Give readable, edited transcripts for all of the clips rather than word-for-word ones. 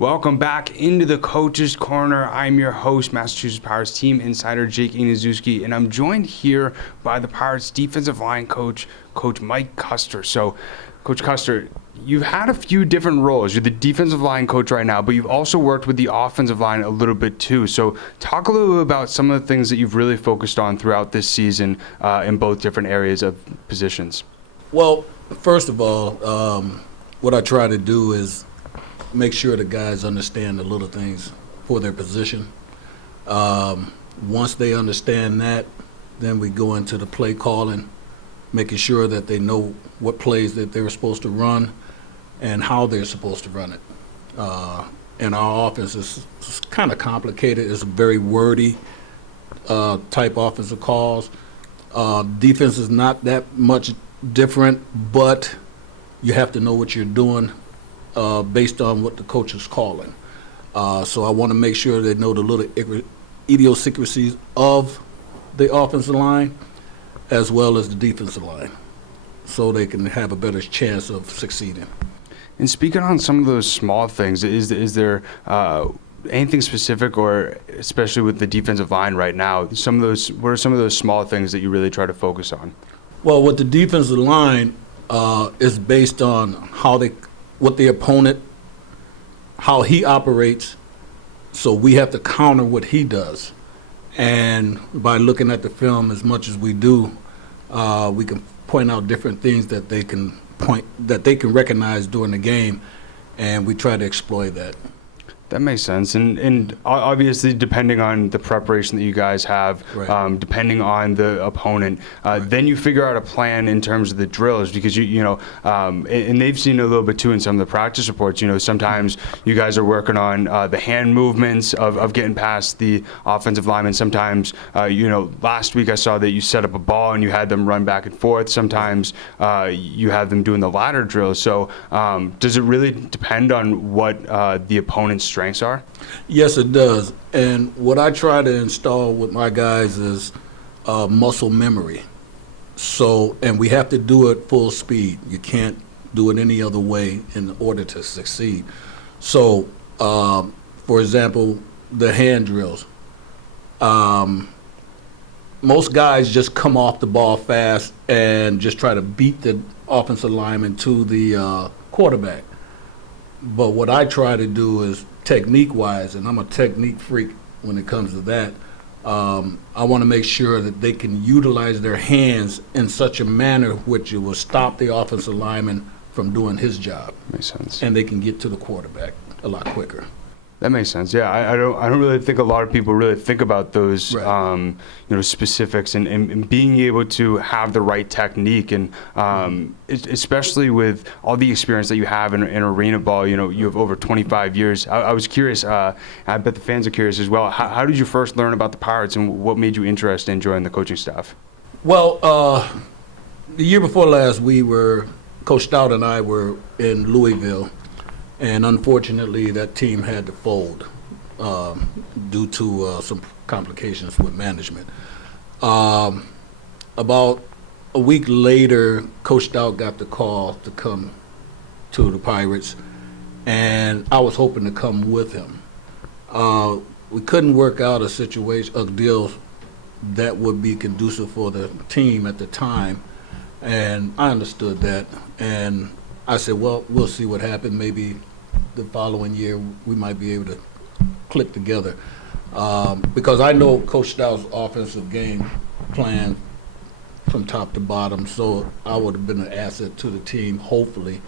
Welcome back into the Coach's Corner. I'm your host, Massachusetts Pirates team insider Jake Ignaszewski, and I'm joined here by the Pirates defensive line coach, Coach Mike Custer. So, Coach Custer, you've had a few different roles. You're the defensive line coach right now, but you've also worked with the offensive line a little bit too. So talk a little bit about some of the things that you've really focused on throughout this season in both different areas of positions. Well, first of all, what I try to do is make sure the guys understand the little things for their position. Once they understand that, then we go into the play calling, making sure that they know what plays that they're supposed to run and how they're supposed to run it. And our offense is kind of complicated. It's a very wordy type offensive calls. Defense is not that much different, but you have to know what you're doing based on what the coach is calling. So I want to make sure they know the little idiosyncrasies of the offensive line as well as the defensive line, so they can have a better chance of succeeding. And speaking on some of those small things, is there anything specific, or especially with the defensive line right now, what are some of those small things that you really try to focus on? Well, with the defensive line is based on what the opponent, how he operates, so we have to counter what he does. And by looking at the film as much as we do, we can point out different things that they can recognize during the game, and we try to exploit that. That makes sense, and obviously depending on the preparation that you guys have, right. Depending on the opponent, Right. then you figure out a plan in terms of the drills, because and they've seen a little bit too in some of the practice reports. Sometimes you guys are working on the hand movements of getting past the offensive lineman. Sometimes, last week I saw that you set up a ball and you had them run back and forth. Sometimes you have them doing the ladder drills. So does it really depend on what the opponent's strengths are? Yes, it does. And what I try to install with my guys is muscle memory. So, and we have to do it full speed. You can't do it any other way in order to succeed. So, for example, the hand drills. Most guys just come off the ball fast and just try to beat the offensive lineman to the quarterback. But what I try to do is technique-wise, and I'm a technique freak when it comes to that, I want to make sure that they can utilize their hands in such a manner which it will stop the offensive lineman from doing his job. Makes sense. And they can get to the quarterback a lot quicker. That makes sense. Yeah, I don't really think a lot of people really think about those, Right. Specifics and being able to have the right technique, and especially with all the experience that you have in arena ball. You have over 25 years. I was curious. I bet the fans are curious as well. How did you first learn about the Pirates, and what made you interested in joining the coaching staff? Well, the year before last, Coach Stout and I were in Louisville. And unfortunately, that team had to fold due to some complications with management. About a week later, Coach Stout got the call to come to the Pirates, and I was hoping to come with him. We couldn't work out a deal that would be conducive for the team at the time, and I understood that. And I said, well, we'll see what happened. Maybe the following year we might be able to click together, because I know Coach Stout's offensive game plan from top to bottom, so I would have been an asset to the team, hopefully,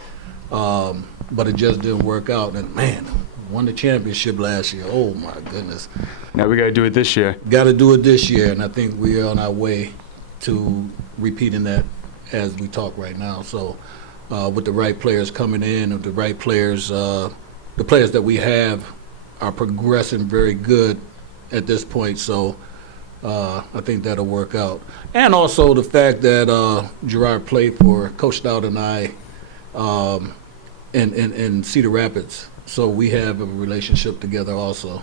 but it just didn't work out. And man, won the championship last year. Oh my goodness. Now we got to do it this year. Got to do it this year, and I think we're on our way to repeating that as we talk right now. So with the right players coming in, with the right players, the players that we have are progressing very good at this point. So I think that'll work out. And also the fact that Gerard played for Coach Stout and I in Cedar Rapids. So we have a relationship together also.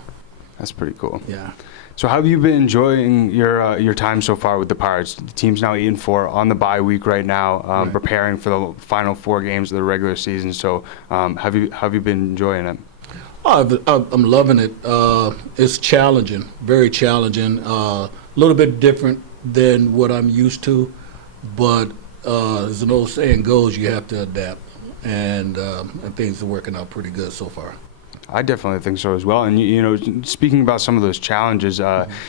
That's pretty cool. Yeah. So how have you been enjoying your time so far with the Pirates? The team's now 8-4 on the bye week right now, Right. preparing for the final 4 games of the regular season. So have you been enjoying it? I'm loving it. It's challenging, very challenging. A little bit different than what I'm used to, but as an old saying goes, you have to adapt, and things are working out pretty good so far. I definitely think so as well. And you know, speaking about some of those challenges, you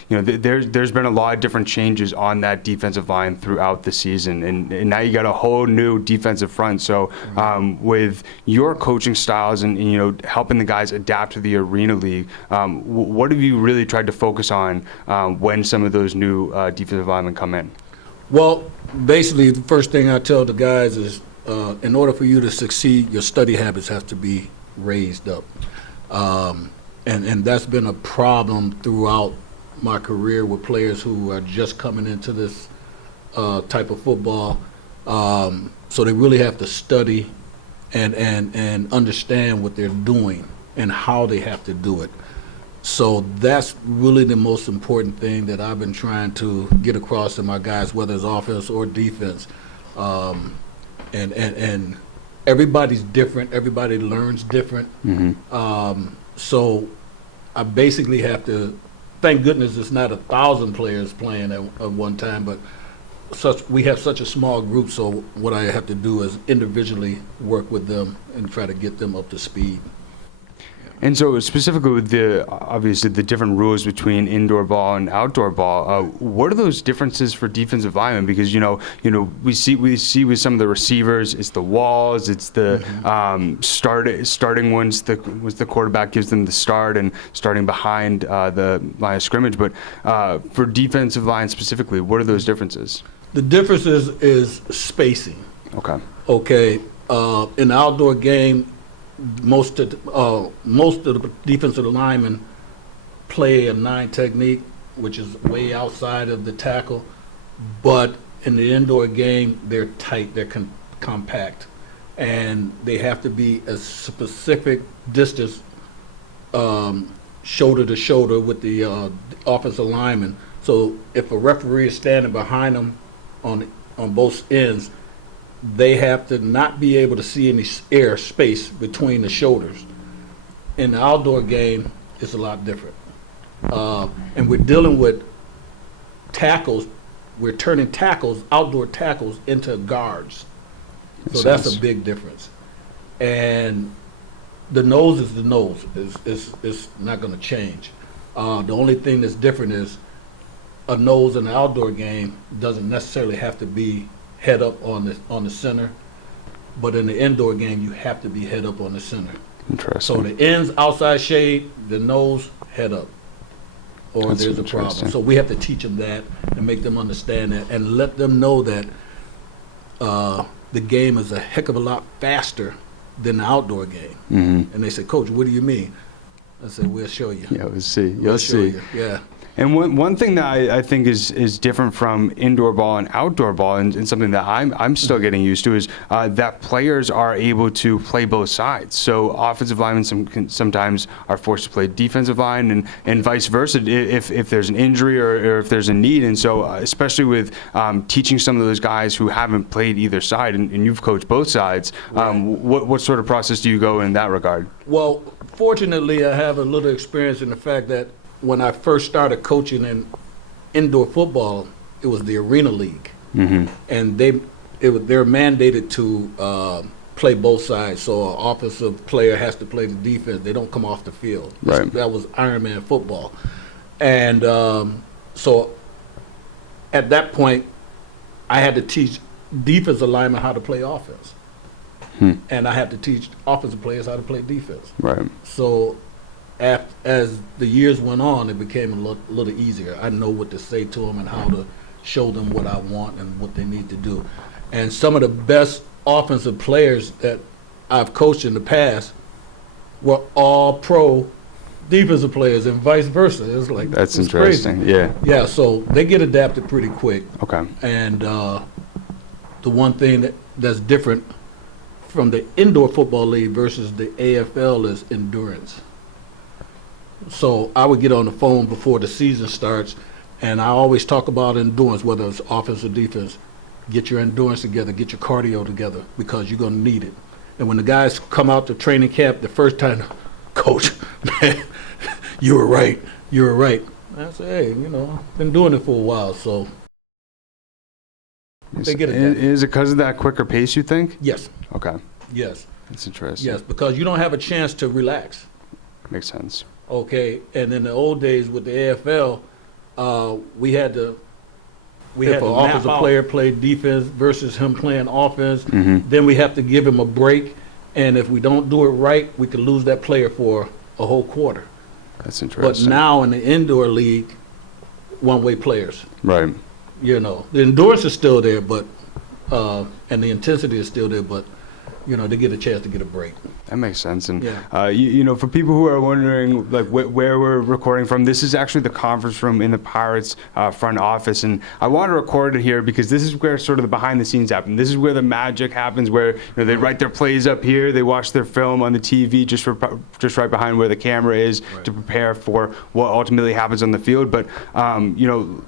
know, there's been a lot of different changes on that defensive line throughout the season, and now you got a whole new defensive front. So with your coaching styles and you know helping the guys adapt to the Arena League, what have you really tried to focus on when some of those new defensive linemen come in? Well, basically, the first thing I tell the guys is, in order for you to succeed, your study habits have to be raised up. And that's been a problem throughout my career with players who are just coming into this type of football. So they really have to study and understand what they're doing and how they have to do it. So that's really the most important thing that I've been trying to get across to my guys, whether it's offense or defense. And everybody's different. Everybody learns different. So I basically have to, thank goodness it's not 1,000 players playing at one time, but we have such a small group, so what I have to do is individually work with them and try to get them up to speed. And so specifically with obviously the different rules between indoor ball and outdoor ball, what are those differences for defensive linemen? Because you know we see with some of the receivers, it's the walls, it's the starting once the quarterback gives them the start and starting behind the line of scrimmage. But for defensive line specifically, what are those differences? The difference is spacing. Okay. In the outdoor game, most of the defensive linemen play a 9 technique, which is way outside of the tackle. But in the indoor game, they're tight, they're compact, and they have to be a specific distance, shoulder to shoulder with the offensive lineman. So if a referee is standing behind them on both ends, they have to not be able to see any air space between the shoulders. In the outdoor game, it's a lot different. And we're dealing with tackles. We're turning outdoor tackles into guards. So that's a big difference. And the nose is the nose. It's not going to change. The only thing that's different is a nose in the outdoor game doesn't necessarily have to be head up on the center, but in the indoor game you have to be head up on the center. Interesting. So the ends outside shade, the nose head up, or there's a problem. So we have to teach them that and make them understand that and let them know that the game is a heck of a lot faster than the outdoor game. And they say, "Coach, what do you mean?" I said, "We'll show you." Yeah, we'll see. You'll see. Yeah. And one thing that I think is different from indoor ball and outdoor ball, and something that I'm still getting used to, is that players are able to play both sides. So offensive linemen sometimes are forced to play defensive line, and vice versa if there's an injury or if there's a need. And so especially with teaching some of those guys who haven't played either side, and you've coached both sides, what sort of process do you go in that regard? Well, fortunately, I have a little experience in the fact that when I first started coaching in indoor football, it was the Arena League, and they're mandated to play both sides. So an offensive player has to play the defense; they don't come off the field. Right. That was Ironman football, and so at that point, I had to teach defensive linemen how to play offense, and I had to teach offensive players how to play defense. Right. So as the years went on, it became a little easier. I know what to say to them and how to show them what I want and what they need to do. And some of the best offensive players that I've coached in the past were all pro defensive players and vice versa. It's like, that's interesting. Crazy. Yeah, so they get adapted pretty quick. Okay. And the one thing that's different from the indoor football league versus the AFL is endurance. So I would get on the phone before the season starts, and I always talk about endurance, whether it's offense or defense. Get your endurance together, get your cardio together, because you're going to need it. And when the guys come out to training camp the first time, "Coach, You were right. You were right. I said, hey, I've been doing it for a while, so they get it done. Is it because of that quicker pace, you think? Yes. Okay. Yes. That's interesting. Yes, because you don't have a chance to relax. Makes sense. Okay, and in the old days with the AFL, we had to. If an offensive player played defense versus him playing offense, then we have to give him a break. And if we don't do it right, we could lose that player for a whole quarter. That's interesting. But now in the indoor league, one-way players. Right. The endurance is still there, but and the intensity is still there, but they get a chance to get a break. That makes sense. And, Yeah. for people who are wondering like where we're recording from, this is actually the conference room in the Pirates front office. And I want to record it here because this is where sort of the behind the scenes happen. This is where the magic happens, where they write their plays up here, they watch their film on the TV just right behind where the camera is to prepare for what ultimately happens on the field. But,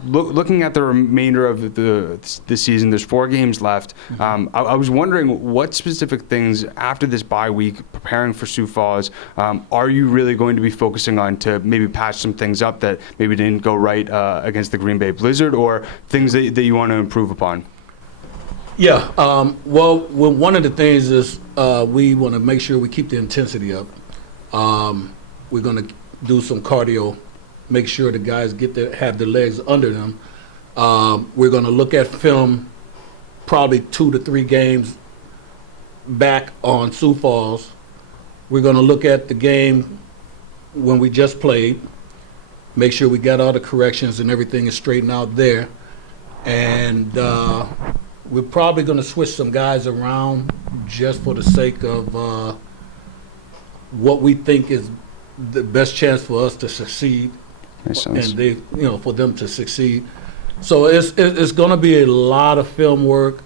looking at the remainder of the season, there's 4 games left. I was wondering what specific things after this bye week, preparing for Sioux Falls, are you really going to be focusing on to maybe patch some things up that maybe didn't go right against the Green Bay Blizzard, or things that you want to improve upon? Yeah. Well, one of the things is we want to make sure we keep the intensity up. We're going to do some cardio, make sure the guys have their legs under them. We're going to look at film, probably 2 to 3 games back on Sioux Falls. We're going to look at the game when we just played, make sure we got all the corrections and everything is straightened out there. And we're probably going to switch some guys around just for the sake of what we think is the best chance for us to succeed. Makes sense. And for them to succeed. So it's going to be a lot of film work,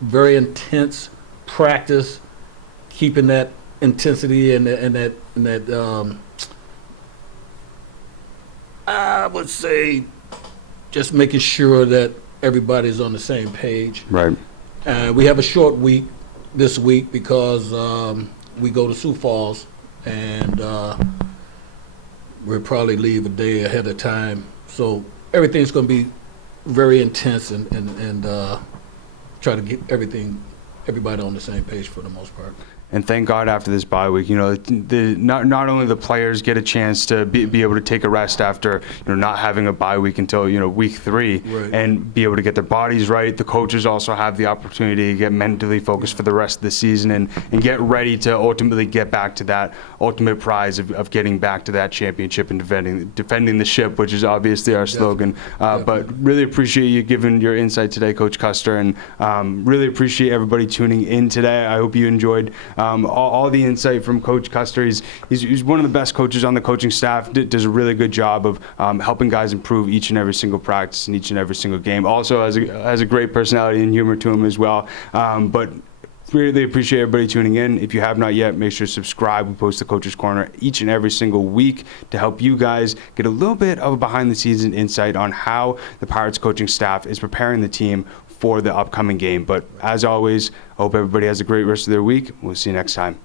very intense practice, keeping that intensity and that I would say just making sure that everybody's on the same page. Right. We have a short week this week because we go to Sioux Falls, and we'll probably leave a day ahead of time. So everything's going to be very intense and try to get everybody on the same page for the most part. And thank God after this bye week, not only the players get a chance to be able to take a rest after not having a bye week until week 3, Right. and be able to get their bodies right. The coaches also have the opportunity to get mentally focused for the rest of the season and get ready to ultimately get back to that ultimate prize of getting back to that championship and defending the ship, which is obviously our slogan. But really appreciate you giving your insight today, Coach Custer, and really appreciate everybody tuning in today. I hope you enjoyed all the insight from Coach Custer. He's one of the best coaches on the coaching staff, does a really good job of helping guys improve each and every single practice and each and every single game. Also has a great personality and humor to him as well. But really appreciate everybody tuning in. If you have not yet, make sure to subscribe. We post the Coach's Corner each and every single week to help you guys get a little bit of a behind-the-scenes insight on how the Pirates coaching staff is preparing the team for the upcoming game. But as always, I hope everybody has a great rest of their week. We'll see you next time.